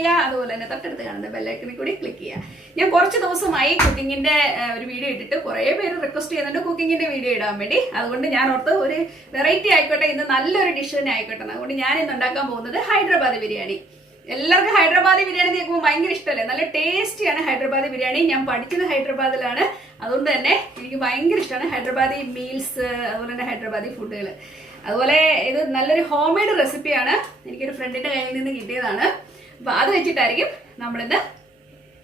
ചെയ്യുക. അതുപോലെ തന്നെ തൊട്ടടുത്ത് കാണുന്ന ബെല്ലൈക്കണിൽ കൂടി ക്ലിക്ക് ചെയ്യുക. ഞാൻ കുറച്ച് ദിവസമായി കുക്കിങ്ങിന്റെ ഒരു വീഡിയോ ഇട്ടിട്ട് കുറേ പേര് റിക്വസ്റ്റ് ചെയ്യുന്നുണ്ട് കുക്കിങ്ങിന്റെ വീഡിയോ ഇടാൻ വേണ്ടി. അതുകൊണ്ട് ഞാൻ ഓർത്ത് ഒരു വെറൈറ്റി ആയിക്കോട്ടെ, ഇന്ന് നല്ലൊരു ഡിഷ് തന്നെ ആയിക്കോട്ടെ. അതുകൊണ്ട് ഞാൻ ഇന്ന് ഉണ്ടാക്കാൻ പോകുന്നത് ഹൈദരാബാദി ബിരിയാണി. എല്ലാവർക്കും ഹൈദരാബാദി ബിരിയാണി കേൾക്കുമ്പോൾ ഭയങ്കര ഇഷ്ടമല്ലേ? നല്ല ടേസ്റ്റിയാണ് ഹൈദരാബാദി ബിരിയാണി. ഞാൻ പഠിച്ചത് ഹൈദരാബാദിലാണ്, അതുകൊണ്ട് തന്നെ എനിക്ക് ഭയങ്കര ഇഷ്ടമാണ് ഹൈദരാബാദി മീൽസ്, അതുപോലെ തന്നെ ഹൈദരാബാദി ഫുഡുകൾ. അതുപോലെ ഇത് നല്ലൊരു ഹോം മെയ്ഡ് റെസിപ്പിയാണ്, എനിക്കൊരു ഫ്രണ്ടിന്റെ കയ്യിൽ നിന്ന് കിട്ടിയതാണ്. അപ്പൊ അത് വെച്ചിട്ടായിരിക്കും നമ്മളിന്ന്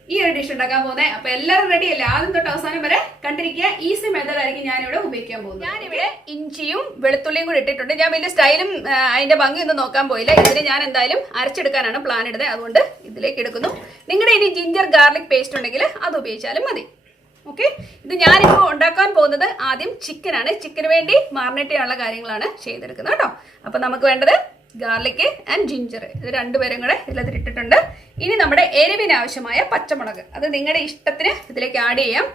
ഈ ഒരു ഡിഷ് ഉണ്ടാക്കാൻ പോകുന്നത്. അപ്പൊ എല്ലാവരും റെഡി അല്ലേ? ആദ്യം തൊട്ട് അവസാനം വരെ കണ്ടിരിക്കുക. ഈസി മെത്തേഡ് ആയിരിക്കും ഞാനിവിടെ ഉപയോഗിക്കാൻ പോകുന്നത്. ഞാനിവിടെ ഇഞ്ചിയും വെളുത്തുള്ളിയും കൂടി ഇട്ടിട്ടുണ്ട്. ഞാൻ വലിയ സ്റ്റൈലും അതിന്റെ ഭംഗി ഒന്നും നോക്കാൻ പോയില്ല. ഇതിന് ഞാൻ എന്തായാലും അരച്ചെടുക്കാനാണ് പ്ലാൻ ഇടുന്നത്, അതുകൊണ്ട് ഇതിലേക്ക് എടുക്കുന്നു. നിങ്ങളുടെ ഇനി ജിഞ്ചർ ഗാർലിക് പേസ്റ്റ് ഉണ്ടെങ്കിൽ അത് ഉപയോഗിച്ചാലും മതി. ഓക്കെ, ഇത് ഞാനിപ്പോൾ ഉണ്ടാക്കാൻ പോകുന്നത് ആദ്യം ചിക്കനാണ്. ചിക്കന് വേണ്ടി മാറിനേറ്റ് ചെയ്യാനുള്ള കാര്യങ്ങളാണ് ചെയ്തെടുക്കുന്നത് കേട്ടോ. അപ്പൊ നമുക്ക് വേണ്ടത് ഗാർലിക് ആൻഡ് ജിഞ്ചർ, ഇത് രണ്ടുപേരും കൂടെ ഇതിലിട്ടിട്ടുണ്ട്. ഇനി നമ്മുടെ എരിവിന് ആവശ്യമായ പച്ചമുളക്, അത് നിങ്ങളുടെ ഇഷ്ടത്തിന് ഇതിലേക്ക് ആഡ് ചെയ്യാം.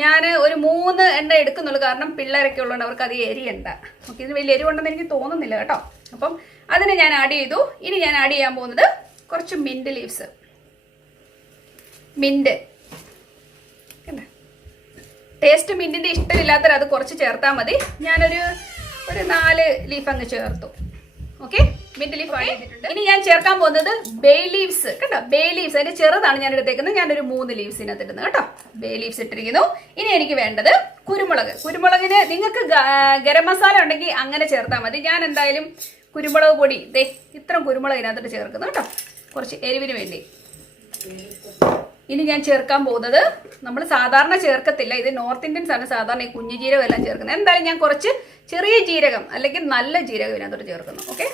ഞാൻ ഒരു 3 എണ്ണ എടുക്കുന്നുള്ളൂ, കാരണം പിള്ളേരൊക്കെ ഉള്ളതുകൊണ്ട് അവർക്ക് അത് എരിയണ്ട. ഓക്കെ, ഇത് വലിയ എരിവുണ്ടെന്ന് എനിക്ക് തോന്നുന്നില്ല കേട്ടോ. അപ്പം അതിന് ഞാൻ ആഡ് ചെയ്തു. ഇനി ഞാൻ ആഡ് ചെയ്യാൻ പോകുന്നത് കുറച്ച് മിന്റ് ലീവ്സ്. മിന്റ് ടേസ്റ്റ് മിന്റിന്റെ ഇഷ്ടമില്ലാത്തവർ അത് കുറച്ച് ചേർത്താൽ മതി. ഞാനൊരു 4 ലീഫ് അങ്ങ് ചേർത്തു. ഓക്കെ, മിന്റ് ലീഫ് ആഡ് ചെയ്തിട്ടുണ്ട്. ഇനി ഞാൻ ചേർക്കാൻ പോകുന്നത് ബേ ലീവ്സ്. കേട്ടോ, ബേ ലീവ്സ് അതിന്റെ ചെറുതാണ് ഞാൻ എടുത്തേക്കുന്നത്. ഞാനൊരു 3 ലീവ്സ് ഇതിനകത്ത് ഇടുന്നത് കേട്ടോ. ബേ ലീവ്സ് ഇട്ടിരിക്കുന്നു. ഇനി എനിക്ക് വേണ്ടത് കുരുമുളക്. കുരുമുളകിന് നിങ്ങൾക്ക് ഗരം മസാല ഉണ്ടെങ്കിൽ അങ്ങനെ ചേർത്താൽ മതി. ഞാൻ എന്തായാലും കുരുമുളക് പൊടി ഇത്രയും കുരുമുളക് ഇതിനകത്തോട്ട് ചേർക്കുന്നു കേട്ടോ, കുറച്ച് എരിവിന് വേണ്ടി. ഇനി ഞാൻ ചേർക്കാൻ പോകുന്നത് നമ്മൾ സാധാരണ ചേർക്കത്തില്ല, ഇത് നോർത്ത് ഇന്ത്യൻസ് ആണ് സാധാരണ ഈ കുഞ്ഞു ജീരകം എല്ലാം ചേർക്കുന്നത്. എന്തായാലും ഞാൻ കുറച്ച് ചെറിയ ജീരകം അല്ലെങ്കിൽ നല്ല ജീരകം ഇതിനകത്തോട്ട് ചേർക്കുന്നു. Okay,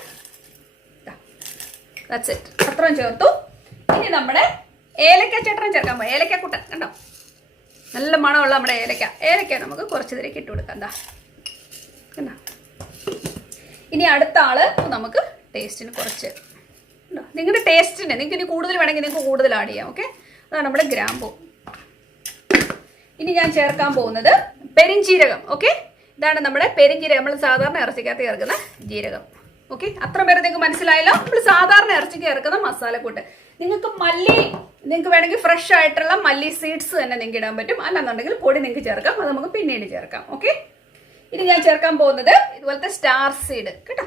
that's it. അത്രയും ചേർത്തു. ഇനി നമ്മുടെ ഏലക്ക ചേട്ടൻ ചേർക്കാൻ പോകും. ഏലക്ക കുട്ടൻ കണ്ടോ, നല്ല മണമുള്ള നമ്മുടെ ഏലക്ക നമുക്ക് കുറച്ച് ഇതിലേക്ക് ഇട്ട് കൊടുക്കാം. എന്താ കണ്ടോ. ഇനി അടുത്ത ആള് നമുക്ക് ടേസ്റ്റിന് കുറച്ച് നിങ്ങളുടെ ടേസ്റ്റിന് നിങ്ങൾക്ക് ഇനി കൂടുതൽ വേണമെങ്കിൽ നിങ്ങൾക്ക് കൂടുതൽ ആഡ് ചെയ്യാം. ഓക്കെ, അതാണ് നമ്മുടെ ഗ്രാമ്പൂ. ഇനി ഞാൻ ചേർക്കാൻ പോകുന്നത് പെരിഞ്ജീരകം. ഓക്കെ, ഇതാണ് നമ്മുടെ പെരിഞ്ജീരകം, നമ്മൾ സാധാരണ ഇറച്ചിക്കകത്ത് ചേർക്കുന്ന ജീരകം. ഓക്കെ, അത്ര പേര് നിങ്ങൾക്ക് മനസ്സിലായല്ലോ. നമ്മൾ സാധാരണ ഇറച്ചിക്ക് ചേർക്കുന്ന മസാലക്കൂട്ട്. നിങ്ങൾക്ക് മല്ലി, നിങ്ങൾക്ക് വേണമെങ്കിൽ ഫ്രഷ് ആയിട്ടുള്ള മല്ലി സീഡ്സ് തന്നെ നിങ്ങൾക്ക് ഇടാൻ പറ്റും, അല്ലാന്നുണ്ടെങ്കിൽ പൊടി നിങ്ങൾക്ക് ചേർക്കാം, അത് നമുക്ക് പിന്നീട് ചേർക്കാം. ഓക്കെ, ഇനി ഞാൻ ചേർക്കാൻ പോകുന്നത് ഇതുപോലത്തെ സ്റ്റാർ സീഡ് കേട്ടോ.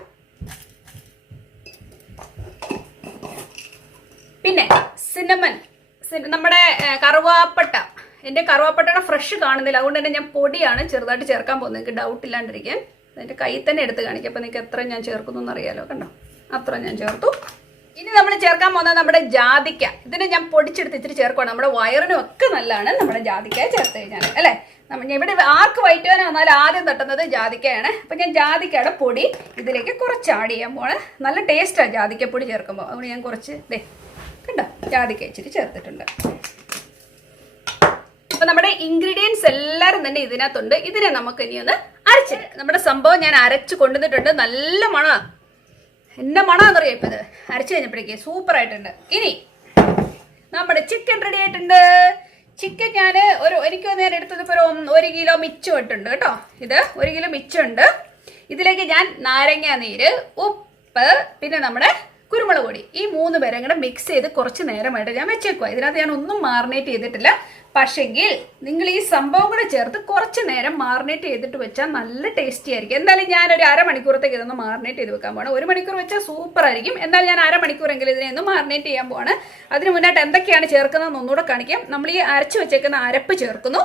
പിന്നെ സിനമൺ, നമ്മുടെ കറുവാപ്പട്ട. എൻ്റെ കറുവാപ്പട്ടയുടെ ഫ്രഷ് കാണുന്നില്ല, അതുകൊണ്ട് തന്നെ ഞാൻ പൊടിയാണ് ചെറുതായിട്ട് ചേർക്കാൻ പോകുന്നത്, നിങ്ങൾക്ക് ഡൗട്ട് ഇല്ലാണ്ടിരിക്കാൻ. അതിൻ്റെ കയ്യിൽ തന്നെ എടുത്ത് കാണിക്കാം, അപ്പോൾ നിങ്ങൾക്ക് എത്ര ഞാൻ ചേർക്കുന്നു എന്നറിയാലോ. കണ്ടോ, അത്ര ഞാൻ ചേർത്തു. ഇനി നമ്മൾ ചേർക്കാൻ പോകുന്നത് നമ്മുടെ ജാതിക്ക. ഇതിനെ ഞാൻ പൊടിച്ചെടുത്ത് ഇച്ചിരി ചേർക്കുകയാണ്. നമ്മുടെ വയറിനും ഒക്കെ നല്ലതാണ് നമ്മുടെ ജാതിക്ക ചേർത്ത് കഴിഞ്ഞാൽ, അല്ലേ? ഇവിടെ ആർക്ക് വയറ്റ് വേന വന്നാൽ ആദ്യം തട്ടുന്നത് ജാതിക്കയാണ്. അപ്പം ഞാൻ ജാതിക്കയുടെ പൊടി ഇതിലേക്ക് കുറച്ച് ആഡ് ചെയ്യാൻ പോവാണ്. നല്ല ടേസ്റ്റാണ് ജാതിക്കപ്പൊടി ചേർക്കുമ്പോൾ, അതുകൊണ്ട് ഞാൻ കുറച്ച് കണ്ടോ ജാതിക്ക ഇച്ചിരി ചേർത്തിട്ടുണ്ട്. അപ്പൊ നമ്മുടെ ഇൻഗ്രീഡിയൻസ് എല്ലാവരും തന്നെ ഇതിനകത്തുണ്ട്. ഇതിനെ നമുക്ക് ഇനി ഒന്ന് അരച്ചെടുക്കാം. നമ്മുടെ സംഭവം ഞാൻ അരച്ച് കൊണ്ടുവന്നിട്ടുണ്ട്. നല്ല മണം, എന്റെ മണമെന്നറിയാം ഇപ്പം. ഇത് അരച്ച് കഴിഞ്ഞപ്പോഴേക്ക് സൂപ്പർ ആയിട്ടുണ്ട്. ഇനി നമ്മുടെ ചിക്കൻ റെഡി ആയിട്ടുണ്ട്. ചിക്കൻ എനിക്ക് ഞാൻ എടുത്തത് ഇപ്പോൾ 1 കിലോ മിച്ചം ഇട്ടുണ്ട് കേട്ടോ. ഇത് 1 കിലോ മിച്ചമുണ്ട്. ഇതിലേക്ക് ഞാൻ നാരങ്ങ നീര്, ഉപ്പ്, പിന്നെ നമ്മുടെ കുരുമുളക് പൊടി, ഈ 3 പേരും കൂടെ മിക്സ് ചെയ്ത് കുറച്ച് നേരമായിട്ട് ഞാൻ വെച്ചേക്കുക. ഇതിനകത്ത് ഞാൻ ഒന്നും മാറിനേറ്റ് ചെയ്തിട്ടില്ല. പക്ഷെങ്കിൽ നിങ്ങൾ ഈ സംഭവം കൂടെ ചേർത്ത് കുറച്ച് നേരം മാറിനേറ്റ് ചെയ്തിട്ട് വെച്ചാൽ നല്ല ടേസ്റ്റി ആയിരിക്കും. എന്തായാലും ഞാൻ ഒരു അരമണിക്കൂറത്തേക്ക് ഇതൊന്ന് മാറിനേറ്റ് ചെയ്ത് വെക്കാൻ പോവാണ്. 1 മണിക്കൂർ വെച്ചാൽ സൂപ്പർ ആയിരിക്കും. എന്നാലും ഞാൻ അരമണിക്കൂറെങ്കിലും ഇതിനെ ഒന്ന് മാറിനേറ്റ് ചെയ്യാൻ പോവാണ്. അതിന് മുന്നായിട്ട് എന്തൊക്കെയാണ് ചേർക്കുന്നതെന്ന് ഒന്നുകൂടെ കാണിക്കാം. നമ്മൾ ഈ അരച്ച് വെച്ചേക്കുന്ന അരപ്പ് ചേർക്കുന്നു,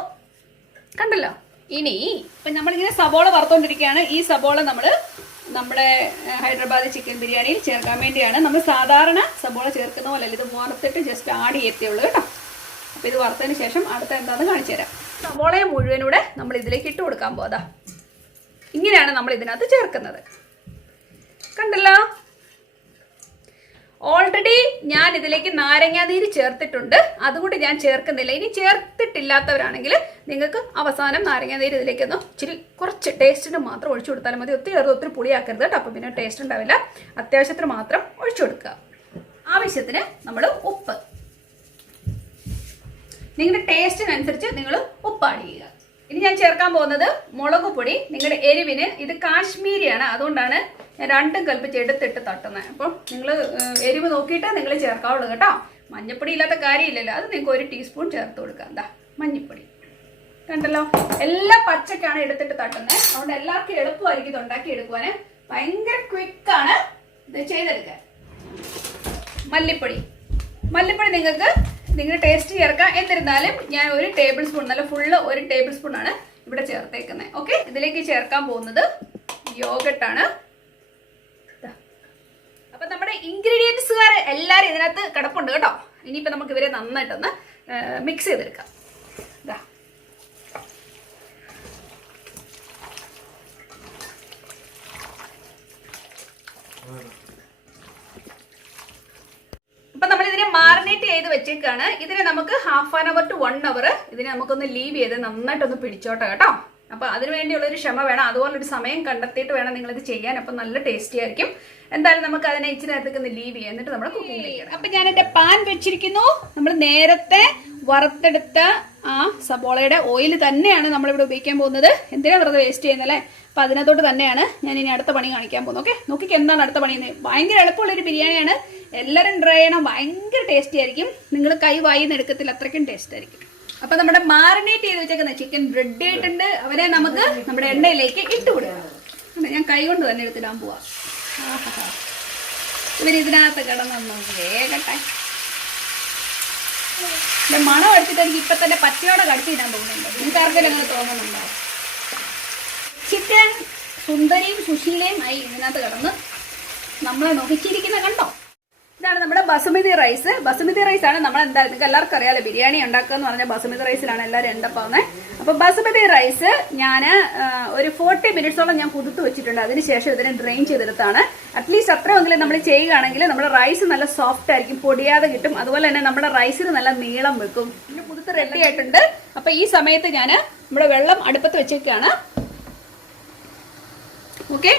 കണ്ടല്ലോ. ഇനി ഇപ്പം നമ്മളിങ്ങനെ സബോള വറുത്തോണ്ടിരിക്കുകയാണ്. ഈ സബോള നമ്മുടെ ഹൈദരാബാദി ചിക്കൻ ബിരിയാണിയിൽ ചേർക്കാൻ വേണ്ടിയാണ്. നമ്മൾ സാധാരണ സബോള ചേർക്കുന്ന പോലെ അല്ല, ഇത് വറുത്തിട്ട് ജസ്റ്റ് ആഡ് ചെയ്യത്തേ ഉള്ളൂ കേട്ടോ. അപ്പോൾ ഇത് വറുത്തതിന് ശേഷം അടുത്ത എന്താണെന്ന് കാണിച്ചു തരാം. സബോളയെ മുഴുവനൂടെ നമ്മൾ ഇതിലേക്ക് ഇട്ട് കൊടുക്കാൻ പോകാം. ഇങ്ങനെയാണ് നമ്മൾ ഇതിനകത്ത് ചേർക്കുന്നത്, കണ്ടല്ലോ. ഓൾറെഡി ഞാൻ ഇതിലേക്ക് നാരങ്ങാനീര് ചേർത്തിട്ടുണ്ട്, അതുകൊണ്ട് ഞാൻ ചേർക്കുന്നില്ല. ഇനി ചേർത്തിട്ടില്ലാത്തവരാണെങ്കിൽ നിങ്ങൾക്ക് അവസാനം നാരങ്ങാനീര് ഇതിലേക്കൊന്ന് ഇച്ചിരി കുറച്ച് ടേസ്റ്റിന് മാത്രം ഒഴിച്ചു കൊടുത്താലും മതി. ഒത്തിരി പുളിയാക്കരുത് കേട്ടോ, അപ്പം പിന്നെ ടേസ്റ്റ് ഉണ്ടാവില്ല. അത്യാവശ്യത്തിന് മാത്രം ഒഴിച്ചു കൊടുക്കുക. ആവശ്യത്തിന് നമ്മൾ ഉപ്പ്, നിങ്ങളുടെ ടേസ്റ്റിനനുസരിച്ച് നിങ്ങൾ ഉപ്പ് ആഡ് ചെയ്യുക. ഇനി ഞാൻ ചേർക്കാൻ പോകുന്നത് മുളക് പൊടി. നിങ്ങളുടെ എരിവിന് ഇത് കാശ്മീരിയാണ്, അതുകൊണ്ടാണ് ഞാൻ രണ്ടും കൽപ്പിച്ച് എടുത്തിട്ട് തട്ടുന്നത്. അപ്പോൾ നിങ്ങൾ എരിവ് നോക്കിയിട്ട് നിങ്ങൾ ചേർക്കാവുള്ളൂ കേട്ടോ. മഞ്ഞപ്പൊടി ഇല്ലാത്ത കാര്യമില്ലല്ലോ. അത് നിങ്ങൾക്ക് 1 ടീസ്പൂൺ ചേർത്ത് കൊടുക്കാം. എന്താ മഞ്ഞപ്പൊടി കണ്ടല്ലോ. എല്ലാം പച്ചക്കാണ് എടുത്തിട്ട് തട്ടുന്നത്. അതുകൊണ്ട് എല്ലാവർക്കും എളുപ്പമായിരിക്കും ഇത് ഉണ്ടാക്കി എടുക്കുവാന്. ഭയങ്കര ക്വിക്കാണ് ഇത് ചെയ്തെടുക്കാൻ. മല്ലിപ്പൊടി നിങ്ങൾക്ക് നിങ്ങളുടെ ടേസ്റ്റ് ചേർക്കാം. എന്നിരുന്നാലും ഞാൻ 1 ടേബിൾ സ്പൂൺ, നല്ല ഫുള്ള് 1 ടേബിൾ സ്പൂൺ ആണ് ഇവിടെ ചേർത്തേക്കുന്നത്. ഓക്കെ, ഇതിലേക്ക് ചേർക്കാൻ പോകുന്നത് യോഗട്ടാണ്. അപ്പൊ നമ്മുടെ ഇൻഗ്രീഡിയൻസുകാർ എല്ലാവരും ഇതിനകത്ത് കിടപ്പുണ്ട് കേട്ടോ. ഇനിയിപ്പോ നമുക്ക് ഇവരെ നന്നായിട്ടൊന്ന് മിക്സ് ചെയ്തെടുക്കാം. ഇതാ അപ്പൊ നമ്മൾ ഇതിനെ മാറിനേറ്റ് ചെയ്ത് വെച്ചേക്കാണ്. ഇതിനെ നമുക്ക് 1/2 hour to 1 hour ഇതിനെ നമുക്കൊന്ന് ലീവ് ചെയ്ത് നന്നായിട്ടൊന്ന് പിടിച്ചോട്ടെ കേട്ടോ. അപ്പൊ അതിന് വേണ്ടിയുള്ളൊരു ക്ഷമ വേണം, അതുപോലെ ഒരു സമയം കണ്ടെത്തിയിട്ട് വേണം നിങ്ങൾ ഇത് ചെയ്യാൻ. അപ്പൊ നല്ല ടേസ്റ്റി ആയിരിക്കും. എന്തായാലും നമുക്ക് അതിനെ ഇച്ചിരി നേരത്തേക്ക് ഒന്ന് ലീവ് ചെയ്യാം, എന്നിട്ട് നമ്മൾ കുക്കിംഗിലേക്ക്. അപ്പൊ ഞാൻ എന്റെ പാൻ വെച്ചിരിക്കുന്നു. നമ്മൾ നേരത്തെ വറുത്തെടുത്ത ആ സബോളയുടെ ഓയിൽ തന്നെയാണ് നമ്മളിവിടെ ഉപയോഗിക്കാൻ പോകുന്നത്. എന്തിനാ വെറുതെ വേസ്റ്റ് ചെയ്യുന്നല്ലേ? അപ്പൊ അതിനകത്തോട്ട് തന്നെയാണ് ഞാൻ ഇനി അടുത്ത പണി കാണിക്കാൻ പോകുന്നത്. ഓക്കെ, നോക്കിക്ക് എന്താണ് അടുത്ത പണി. ഭയങ്കര എളുപ്പമുള്ളൊരു ബിരിയാണിയാണ്. എല്ലാവരും ട്രൈ ചെയ്യണം. ഭയങ്കര ടേസ്റ്റി ആയിരിക്കും. നിങ്ങൾ കൈ വായിന്ന് എടുക്കത്തില്ല, അത്രയ്ക്കും ടേസ്റ്റ് ആയിരിക്കും. അപ്പൊ നമ്മുടെ മാറിനേറ്റ് ചെയ്ത് വെച്ചേക്കുന്ന ചിക്കൻ റെഡി ആയിട്ടുണ്ട്. അവരെ നമുക്ക് നമ്മുടെ എണ്ണയിലേക്ക് ഇട്ട് കൊടുക്കണം. ഞാൻ കൈ കൊണ്ട് തന്നെ എടുത്തിടാൻ പോവാ. ഇവരിതിനകത്ത് കിടന്നൊന്നും വേഗട്ടെ. മണം എടുത്തിട്ട് എനിക്ക് ഇപ്പൊ തന്നെ പച്ചയോടെ കടിച്ചിടാൻ തോന്നുന്നുണ്ട്. നിങ്ങൾക്ക് ആർക്കെങ്കിലും അങ്ങനെ തോന്നുന്നുണ്ടോ? ചിക്കൻ സുന്ദരിയും സുശീലയും ആയി ഇതിനകത്ത് കിടന്ന് നമ്മളെ നോക്കിച്ചിരിക്കുന്ന കണ്ടോ. ഇതാണ് നമ്മുടെ ബസുമതി റൈസ്. ബസുമതി റൈസ് ആണ് നമ്മൾ എന്തായാലും നിങ്ങൾക്ക് എല്ലാവർക്കും അറിയാലോ, ബിരിയാണി ഉണ്ടാക്കുക എന്ന് പറഞ്ഞാൽ ബസുമതി റൈസിലാണ് എല്ലാവരും എണ്ടപ്പാവുന്നത്. അപ്പൊ ബസുമതി റൈസ് ഞാൻ ഒരു 40 മിനിറ്റ്സോളം ഞാൻ കുതിർത്ത് വെച്ചിട്ടുണ്ട്. അതിനുശേഷം ഇതിനെ ഡ്രെയിൻ ചെയ്തെടുത്താണ്. അറ്റ്ലീസ്റ്റ് അത്രയെങ്കിലും നമ്മൾ ചെയ്യുകയാണെങ്കിൽ നമ്മുടെ റൈസ് നല്ല സോഫ്റ്റ് ആയിരിക്കും, പൊടിയാതെ കിട്ടും. അതുപോലെ തന്നെ നമ്മുടെ റൈസിന് നല്ല നീളം വെക്കും. പിന്നെ കുതിർത്ത് റെഡി ആയിട്ടുണ്ട്. അപ്പൊ ഈ സമയത്ത് ഞാൻ നമ്മുടെ വെള്ളം അടുപ്പത്ത് വെച്ചേക്കാണ്. ഓക്കെ,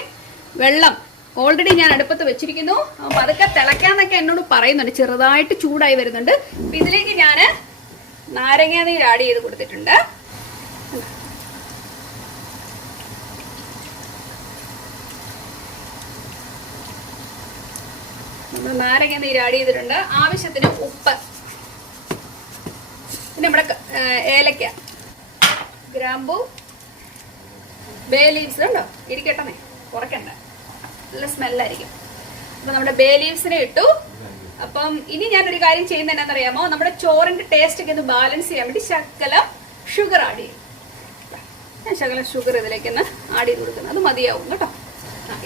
വെള്ളം ഓൾറെഡി ഞാൻ അടുപ്പത്ത് വെച്ചിരിക്കുന്നു. അപ്പൊ അതൊക്കെ തിളയ്ക്കാന്നൊക്കെ എന്നോട് പറയുന്നുണ്ട്. ചെറുതായിട്ട് ചൂടായി വരുന്നുണ്ട്. അപ്പൊ ഇതിലേക്ക് ഞാൻ നാരങ്ങാനീര് ആഡ് ചെയ്ത് കൊടുത്തിട്ടുണ്ട്. നമ്മൾ നാരങ്ങാനീര് ആഡ് ചെയ്തിട്ടുണ്ട്. ആവശ്യത്തിന് ഉപ്പ്, പിന്നെ നമ്മുടെ ഏലക്ക, ഗ്രാമ്പൂ, ബേ ലീവ്സ് ഉണ്ടോ, ഇരിക്കട്ടെ, കുറയ്ക്കണ്ട, നല്ല സ്മെല്ലായിരിക്കും. അപ്പൊ നമ്മുടെ ബേ ലീവ്സിനെ ഇട്ടു. അപ്പം ഇനി ഞാനൊരു കാര്യം ചെയ്യുന്നത് എന്നാന്നറിയാമോ, നമ്മുടെ ചോറിന്റെ ടേസ്റ്റ് ഒക്കെ ഒന്ന് ബാലൻസ് ചെയ്യാൻ വേണ്ടി ശകലം ഷുഗർ ആഡ് ചെയ്യും. ഞാൻ ശകലം ഷുഗർ ഇതിലേക്ക് ഒന്ന് ആഡ് ചെയ്ത് കൊടുക്കുന്നത്, അത് മതിയാവും കേട്ടോ.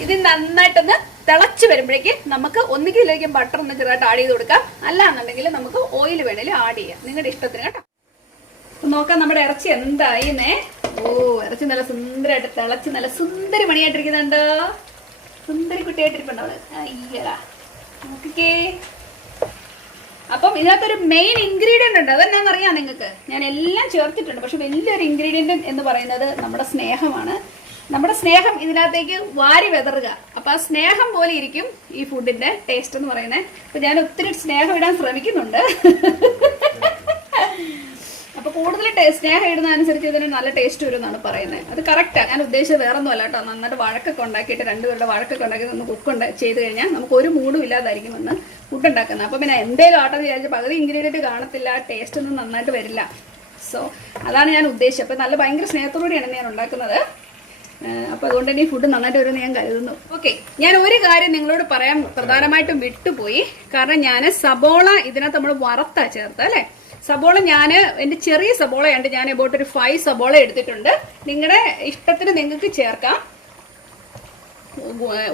ഇത് നന്നായിട്ടൊന്ന് തിളച്ച് വരുമ്പോഴേക്ക് നമുക്ക് ഒന്നുകിൽ ഇതിലേക്ക് ബട്ടർ ഒന്ന് ചെറുതായിട്ട് ആഡ് ചെയ്ത് കൊടുക്കാം, അല്ലാന്നുണ്ടെങ്കിൽ നമുക്ക് ഓയിൽ വേണേലും ആഡ് ചെയ്യാം, നിങ്ങളുടെ ഇഷ്ടത്തിന് കേട്ടോ. നോക്കാം നമ്മുടെ ഇറച്ചി എന്തായിന്നേ. ഓ, ഇറച്ചി നല്ല സുന്ദരമായിട്ട് തിളച്ച് നല്ല സുന്ദരി മണിയായിട്ടിരിക്കുന്നുണ്ടോ, സുന്ദരി കുട്ടിയായിട്ടിരിപ്പുണ്ടോ അയ്യടാ, നോക്കിക്കേ. അപ്പം ഇതിനകത്തൊരു മെയിൻ ഇൻഗ്രീഡിയന്റ് ഉണ്ട്, അതെന്നാന്നറിയാം നിങ്ങൾക്ക്. ഞാൻ എല്ലാം ചേർത്തിട്ടുണ്ട്, പക്ഷെ വലിയൊരു ഇൻഗ്രീഡിയന്റ് എന്ന് പറയുന്നത് നമ്മുടെ സ്നേഹമാണ്. നമ്മുടെ സ്നേഹം ഇതിനകത്തേക്ക് വാരി വെതറുക. അപ്പൊ ആ സ്നേഹം പോലെ ഇരിക്കും ഈ ഫുഡിന്റെ ടേസ്റ്റ് എന്ന് പറയുന്നത്. അപ്പൊ ഞാൻ ഒത്തിരി സ്നേഹം ഇടാൻ ശ്രമിക്കുന്നുണ്ട്. അപ്പൊ കൂടുതൽ സ്നേഹം ഇടുന്നതനുസരിച്ച് ഇതിന് നല്ല ടേസ്റ്റ് വരും എന്നാണ് പറയുന്നത്. അത് കറക്റ്റാ. ഞാൻ ഉദ്ദേശിച്ചത് വേറെ ഒന്നും അല്ല കേട്ടോ. നന്നായിട്ട് വഴക്കൊക്കെ ഉണ്ടാക്കിയിട്ട് രണ്ടുപേരുടെ വഴക്കൊക്കെ ഉണ്ടാക്കി ഒന്ന് കുക്ക് ചെയ്ത് കഴിഞ്ഞാൽ നമുക്ക് ഒരു മൂടും ഇല്ലാതായിരിക്കും ഒന്ന് ഫുഡ് ഉണ്ടാക്കുന്നത്. അപ്പൊ പിന്നെ എന്തേലും ആട്ടെന്ന് വിചാരിച്ച പകുതി ഇൻഗ്രീഡിയന്റ് കാണത്തില്ല, ടേസ്റ്റ് ഒന്നും നന്നായിട്ട് വരില്ല. സോ അതാണ് ഞാൻ ഉദ്ദേശിച്ചത്. അപ്പൊ നല്ല ഭയങ്കര സ്നേഹത്തോടെയാണ് ഞാൻ ഉണ്ടാക്കുന്നത്. അപ്പൊ അതുകൊണ്ട് തന്നെ ഈ ഫുഡ് നന്നായിട്ട് വരുമെന്ന് ഞാൻ കരുതുന്നു. ഓക്കെ, ഞാൻ ഒരു കാര്യം നിങ്ങളോട് പറയാൻ പ്രധാനമായിട്ടും വിട്ടുപോയി. കാരണം ഞാൻ സബോള ഇതിനകത്ത് നമ്മൾ വറുത്താ ചേർത്ത് അല്ലെ. സബോള ഞാൻ എൻ്റെ ചെറിയ സബോളയുണ്ട്, ഞാൻ അബൌട്ട് ഒരു 5 സബോള എടുത്തിട്ടുണ്ട്. നിങ്ങളുടെ ഇഷ്ടത്തിന് നിങ്ങൾക്ക് ചേർക്കാം.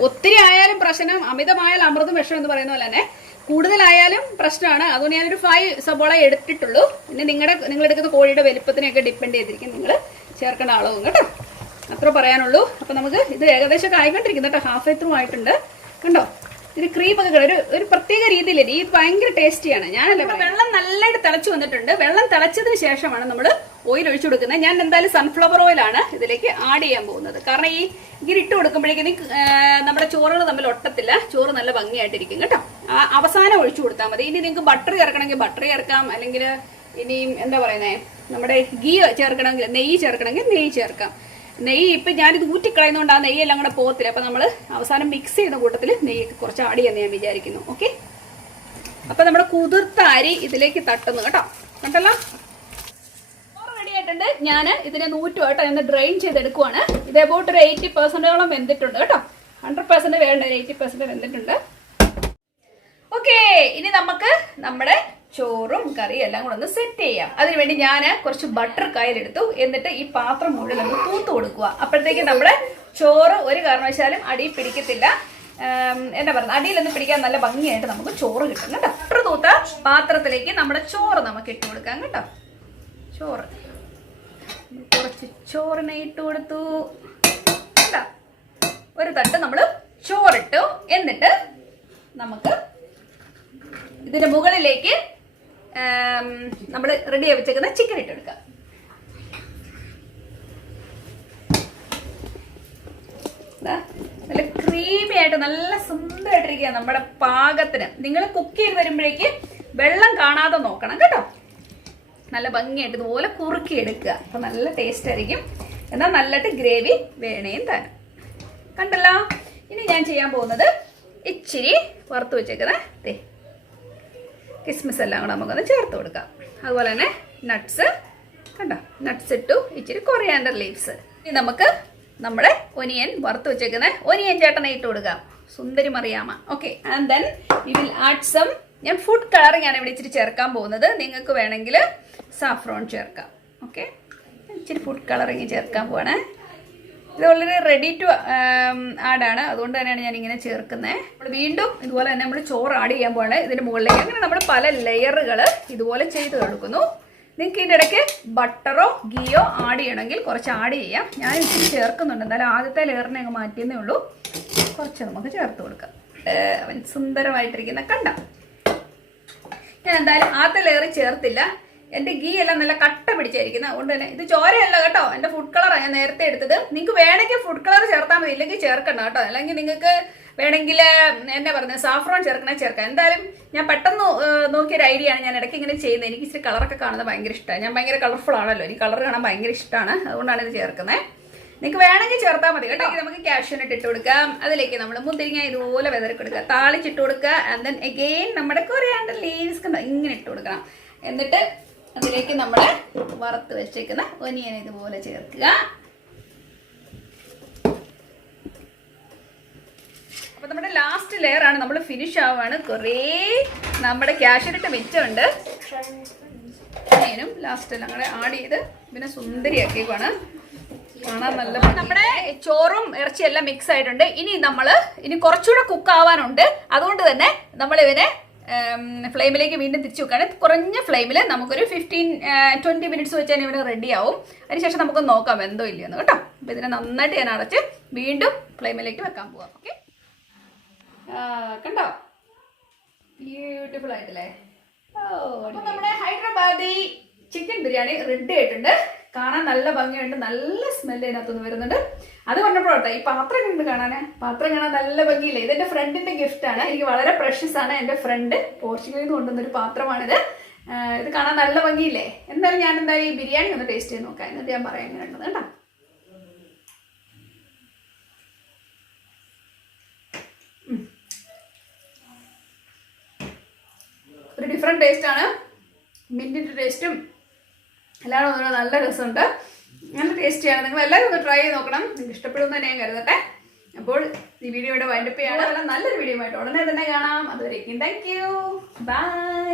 ഒത്തിരി ആയാലും പ്രശ്നം, അമിതമായാലും അമൃതം വിഷം എന്ന് പറയുന്ന പോലെ തന്നെ കൂടുതലായാലും പ്രശ്നമാണ്. അതുകൊണ്ട് ഞാനൊരു 5 സബോള എടുത്തിട്ടുള്ളൂ. പിന്നെ നിങ്ങളെടുക്കുന്ന കോഴിയുടെ വലിപ്പത്തിനെയൊക്കെ ഡിപ്പെൻഡ് ചെയ്തിരിക്കും നിങ്ങൾ ചേർക്കേണ്ട അളവും കേട്ടോ. അത്ര പറയാനുള്ളൂ. അപ്പൊ നമുക്ക് ഇത് ഏകദേശം ഒക്കെ ആയിക്കൊണ്ടിരിക്കുന്നു കേട്ടോ. ഹാഫ് ത്രൂ ആയിട്ടുണ്ട് കണ്ടോ. ഇത് ക്രീമൊക്കെ ഒരു പ്രത്യേക രീതിയിൽ ഈ ഭയങ്കര ടേസ്റ്റിയാണ്. ഞാനല്ലേ വെള്ളം നല്ലതായിട്ട് തിളച്ചു വന്നിട്ടുണ്ട്. വെള്ളം തിളച്ചതിന് ശേഷമാണ് നമ്മൾ ഓയിൽ ഒഴിച്ചു കൊടുക്കുന്നത്. ഞാൻ എന്തായാലും സൺഫ്ലവർ ഓയിലാണ് ഇതിലേക്ക് ആഡ് ചെയ്യാൻ പോകുന്നത്. കാരണം ഈ ഇങ്ങനെ ഇട്ട് കൊടുക്കുമ്പോഴേക്കും നമ്മുടെ ചോറുകൾ തമ്മിൽ ഒട്ടത്തില്ല, ചോറ് നല്ല ഭംഗിയായിട്ടിരിക്കും കേട്ടോ. അവസാനം ഒഴിച്ചു കൊടുത്താൽ മതി. ഇനി നിങ്ങൾക്ക് ബട്ടർ ചേർക്കണമെങ്കിൽ ബട്ടർ ചേർക്കാം, അല്ലെങ്കിൽ ഇനിയും എന്താ പറയുന്നത് നമ്മുടെ ഗീ ചേർക്കണമെങ്കിൽ നെയ്യ് ചേർക്കണമെങ്കിൽ നെയ്യ് ചേർക്കാം. നെയ്യ് ഇപ്പം ഞാനിത് ഊറ്റിക്കളയുന്നതുകൊണ്ട് ആ നെയ്യെല്ലാം കൂടെ പോകത്തില്ല. അപ്പം നമ്മൾ അവസാനം മിക്സ് ചെയ്യുന്ന കൂട്ടത്തിൽ നെയ്യൊക്കെ കുറച്ച് ആഡ് ചെയ്യാമെന്ന് ഞാൻ വിചാരിക്കുന്നു. ഓക്കെ, അപ്പൊ നമ്മുടെ കുതിർത്ത അരി ഇതിലേക്ക് തട്ടുന്നു കേട്ടോ. കണ്ടല്ലോ, റെഡി ആയിട്ടുണ്ട്. ഞാൻ ഇതിനെ 100 ഒന്ന് ഡ്രെയിൻ ചെയ്തെടുക്കുവാണ്. ഇത് അബൌട്ട് ഒരു 80% വെന്തിട്ടുണ്ട് കേട്ടോ. 100% വേണ്ട, 80% വെന്തിട്ടുണ്ട്. ഓക്കെ, ഇനി നമുക്ക് നമ്മുടെ ചോറും കറിയും എല്ലാം കൂടെ ഒന്ന് സെറ്റ് ചെയ്യാം. അതിനുവേണ്ടി ഞാൻ കുറച്ച് ബട്ടർ കയ്യിലെടുത്തു. എന്നിട്ട് ഈ പാത്രം മുഴുവൻ ഒന്ന് തൂത്ത് കൊടുക്കുക. അപ്പോഴത്തേക്ക് നമ്മുടെ ചോറ് ഒരു കാരണവശാലും അടിയിൽ പിടിക്കത്തില്ല. എന്താ പറയുക, അടിയിലൊന്ന് പിടിക്കാൻ നല്ല ഭംഗിയായിട്ട് നമുക്ക് ചോറ് കിട്ടും കേട്ടോ. ബട്ടർ തൂത്ത പാത്രത്തിലേക്ക് നമ്മുടെ ചോറ് നമുക്ക് ഇട്ട് കൊടുക്കാം കേട്ടോ. ചോറ് കുറച്ച് ചോറിനെ ഇട്ട് കൊടുത്തു കേട്ടോ. ഒരു തട്ട് നമ്മൾ ചോറിട്ടു. എന്നിട്ട് നമുക്ക് ഇതിന്റെ മുകളിലേക്ക് നമ്മൾ റെഡിയായി വെച്ചേക്കുന്ന ചിക്കൻ ഇട്ട് കൊടുക്കാം. നല്ല ക്രീമി ആയിട്ട് നല്ല സുന്ദരമായിട്ടിരിക്കുക നമ്മുടെ പാകത്തിന്. നിങ്ങൾ കുക്ക് ചെയ്ത് വരുമ്പോഴേക്ക് വെള്ളം കാണാതെ നോക്കണം കേട്ടോ. നല്ല ഭംഗിയായിട്ട് ഇതുപോലെ കുറുക്കി എടുക്കുക. അപ്പൊ നല്ല ടേസ്റ്റ് ആയിരിക്കും. എന്നാൽ നല്ലതായിട്ട് ഗ്രേവി വേണേയും തന്നെ. കണ്ടല്ലോ, ഇനി ഞാൻ ചെയ്യാൻ പോകുന്നത് ഇച്ചിരി വറുത്ത് വെച്ചേക്കുന്നത് കിസ്മിസ് എല്ലാം കൂടെ നമുക്കൊന്ന് ചേർത്ത് കൊടുക്കാം. അതുപോലെ തന്നെ നട്ട്സ് കണ്ടോ, നട്ട്സ് ഇട്ടു. ഇച്ചിരി കൊറിയാൻഡർ ലീവ്സ്. ഇനി നമുക്ക് നമ്മുടെ ഒനിയൻ വറുത്ത് വെച്ചേക്കുന്ന ഒനിയൻ ചേട്ടനെ ഇട്ട് കൊടുക്കാം. സുന്ദരി മറിയാമ. Okay, and then we will add some, ഞാൻ ഫുഡ് കളറിംഗ് ആണ് ഇവിടെ ഇച്ചിരി ചേർക്കാൻ പോകുന്നത്. നിങ്ങൾക്ക് വേണമെങ്കിൽ സാഫ്രോൺ ചേർക്കാം. ഓക്കെ, ഇച്ചിരി ഫുഡ് കളറിങ് ചേർക്കാൻ പോവാണ്. ഇത് ഓൾറെഡി റെഡി ടു ആഡാണ്, അതുകൊണ്ട് തന്നെയാണ് ഞാൻ ഇങ്ങനെ ചേർക്കുന്നത്. നമ്മൾ വീണ്ടും ഇതുപോലെ തന്നെ നമ്മൾ ചോറ് ആഡ് ചെയ്യാൻ പോവാണ് ഇതിന്റെ മുകളിലേക്ക്. അങ്ങനെ നമ്മൾ പല ലെയറുകൾ ഇതുപോലെ ചെയ്ത് കൊടുക്കുന്നു. നിങ്ങൾക്ക് ഇതിൻ്റെ ഇടയ്ക്ക് ബട്ടറോ ഗീയോ ആഡ് ചെയ്യണമെങ്കിൽ കുറച്ച് ആഡ് ചെയ്യാം. ഞാൻ ഇച്ചിരി ചേർക്കുന്നുണ്ട്. എന്തായാലും ആദ്യത്തെ ലെയറിനെ അങ്ങ് മാറ്റിയെന്നേ ഉള്ളൂ. കുറച്ച് നമുക്ക് ചേർത്ത് കൊടുക്കാം. അവൻ സുന്ദരമായിട്ടിരിക്കുന്ന കണ്ട. ഞാൻ എന്തായാലും ആദ്യത്തെ ലെയർ ചേർത്തില്ല. എൻ്റെ ഗീ എല്ലാം നല്ല കട്ട പിടിച്ചായിരിക്കുന്നത്. അതുകൊണ്ട് തന്നെ ഇത് ചോരയല്ല കേട്ടോ, എൻ്റെ ഫുഡ് കളറാണ് ഞാൻ നേരത്തെ എടുത്തത്. നിങ്ങൾക്ക് വേണമെങ്കിൽ ഫുഡ് കളർ ചേർത്താൽ മതി, ഇല്ലെങ്കിൽ ചേർക്കണ്ട കേട്ടോ. അല്ലെങ്കിൽ നിങ്ങൾക്ക് വേണമെങ്കിൽ എന്നാ പറയുന്നത് സാഫ്രോൺ ചേർക്കണേ ചേർക്കാം. എന്തായാലും ഞാൻ പെട്ടെന്ന് നോക്കിയൊരു ഐഡിയ ആണ്. ഞാൻ ഇടയ്ക്ക് ഇങ്ങനെ ചെയ്യുന്നത്. എനിക്ക് ഇച്ചിരി കളറൊക്കെ കാണുന്നത് ഭയങ്കര ഇഷ്ടമാണ്. ഞാൻ ഭയങ്കര കളർഫുൾ ആണല്ലോ, എനിക്ക് കളർ കാണാൻ ഭയങ്കര ഇഷ്ടമാണ്. അതുകൊണ്ടാണ് ഇത് ചേർക്കുന്നത്. നിങ്ങൾക്ക് വേണമെങ്കിൽ ചേർത്താൽ മതി കേട്ടോ. നമുക്ക് കാഷ്യൂനട്ട് ഇട്ട് കൊടുക്കാം. അതിലേക്ക് നമ്മൾ മുന്തിരിങ്ങ ഇതുപോലെ വെതറി കൊടുക്കുക, താളിച്ചിട്ട് കൊടുക്കുക. ആൻഡ് ദെൻ അഗെയിൻ നമ്മുടെ കൊറിയാൻഡർ ലീവ്സ് ഇങ്ങനെ ഇട്ട് കൊടുക്കണം. എന്നിട്ട് അതിലേക്ക് നമ്മൾ വറുത്ത് വെച്ചേക്കുന്ന ഒനിയൻ ഇതുപോലെ ചേർക്കുക. അപ്പൊ നമ്മുടെ ലാസ്റ്റ് ലെയർ ആണ്, നമ്മൾ ഫിനിഷ് ആവുകയാണ്. കുറേ നമ്മുടെ കാഷ്യൂനട്ട് മിച്ചമുണ്ട്. ഒനിയനും ലാസ്റ്റ് എല്ലാം കൂടെ ആഡ് ചെയ്ത് പിന്നെ സുന്ദരിയാക്കിയേക്കാണ്. കാണാൻ നല്ല. നമ്മുടെ ചോറും ഇറച്ചിയും എല്ലാം മിക്സ് ആയിട്ടുണ്ട്. ഇനി കുറച്ചുകൂടെ കുക്ക് ആവാനുണ്ട്. അതുകൊണ്ട് തന്നെ നമ്മളിവനെ ഫ്ലെയിമിലേക്ക് വീണ്ടും തിരിച്ചു വെക്കുകയാണ്. കുറഞ്ഞ ഫ്ലെയിമിൽ നമുക്കൊരു 15-20 മിനിറ്റ്സ് വെച്ചാൽ ഇവന് റെഡി ആവും. അതിനുശേഷം നമുക്ക് നോക്കാം എന്തോ ഇല്ലയെന്ന് കേട്ടോ. അപ്പം ഇതിനെ നന്നായിട്ട് ഞാൻ അടച്ച് വീണ്ടും ഫ്ലെയിമിലേക്ക് വെക്കാൻ പോവാം. ഓക്കെ, കണ്ടോ, ബ്യൂട്ടിഫുൾ ആയിട്ടല്ലേ. നമ്മുടെ ഹൈദരാബാദി ചിക്കൻ ബിരിയാണി റെഡി ആയിട്ടുണ്ട്. കാണാൻ നല്ല ഭംഗിയുണ്ട്, നല്ല സ്മെല്ല് ഇതിനകത്തുനിന്ന് വരുന്നുണ്ട്. അത് പറഞ്ഞപ്പോഴോട്ടെ ഈ പാത്രം കണ്ട് കാണാന്, പാത്രം കാണാൻ നല്ല ഭംഗിയില്ലേ. ഇതെന്റെ ഫ്രണ്ടിന്റെ ഗിഫ്റ്റ് ആണ്. എനിക്ക് വളരെ പ്രഷ്യസ് ആണ്. എന്റെ ഫ്രണ്ട് പോർച്ചുഗലിൽ നിന്ന് കൊണ്ടുവന്നൊരു പാത്രമാണിത്. ഇത് കാണാൻ നല്ല ഭംഗിയില്ലേ. എന്തായാലും ഞാൻ എന്തായാലും ഈ ബിരിയാണി ഒന്ന് ടേസ്റ്റ് ചെയ്ത് നോക്കാം. എന്നിട്ട് ഞാൻ പറയാൻ എങ്ങനെയുണ്ട് കേട്ടോ. ഒരു ഡിഫറെന്റ് ടേസ്റ്റ് ആണ്. മിന്റിന്റെ ടേസ്റ്റും എല്ലാം നല്ല രസമുണ്ട്. നല്ല ടേസ്റ്റിയാണ്. നിങ്ങൾ എല്ലാവരും ഒന്ന് ട്രൈ ചെയ്ത് നോക്കണം. നിങ്ങൾക്ക് ഇഷ്ടപ്പെടുമെന്ന് തന്നെ ഞാൻ കരുതട്ടെ. അപ്പോൾ ഈ വീഡിയോ ഇവിടെ വൈൻഡപ്പ് ചെയ്യാണ്. നല്ലൊരു വീഡിയോ ആയിട്ട് ഉടനെ തന്നെ കാണാം. അതുവരേക്കും താങ്ക് യു, ബൈ.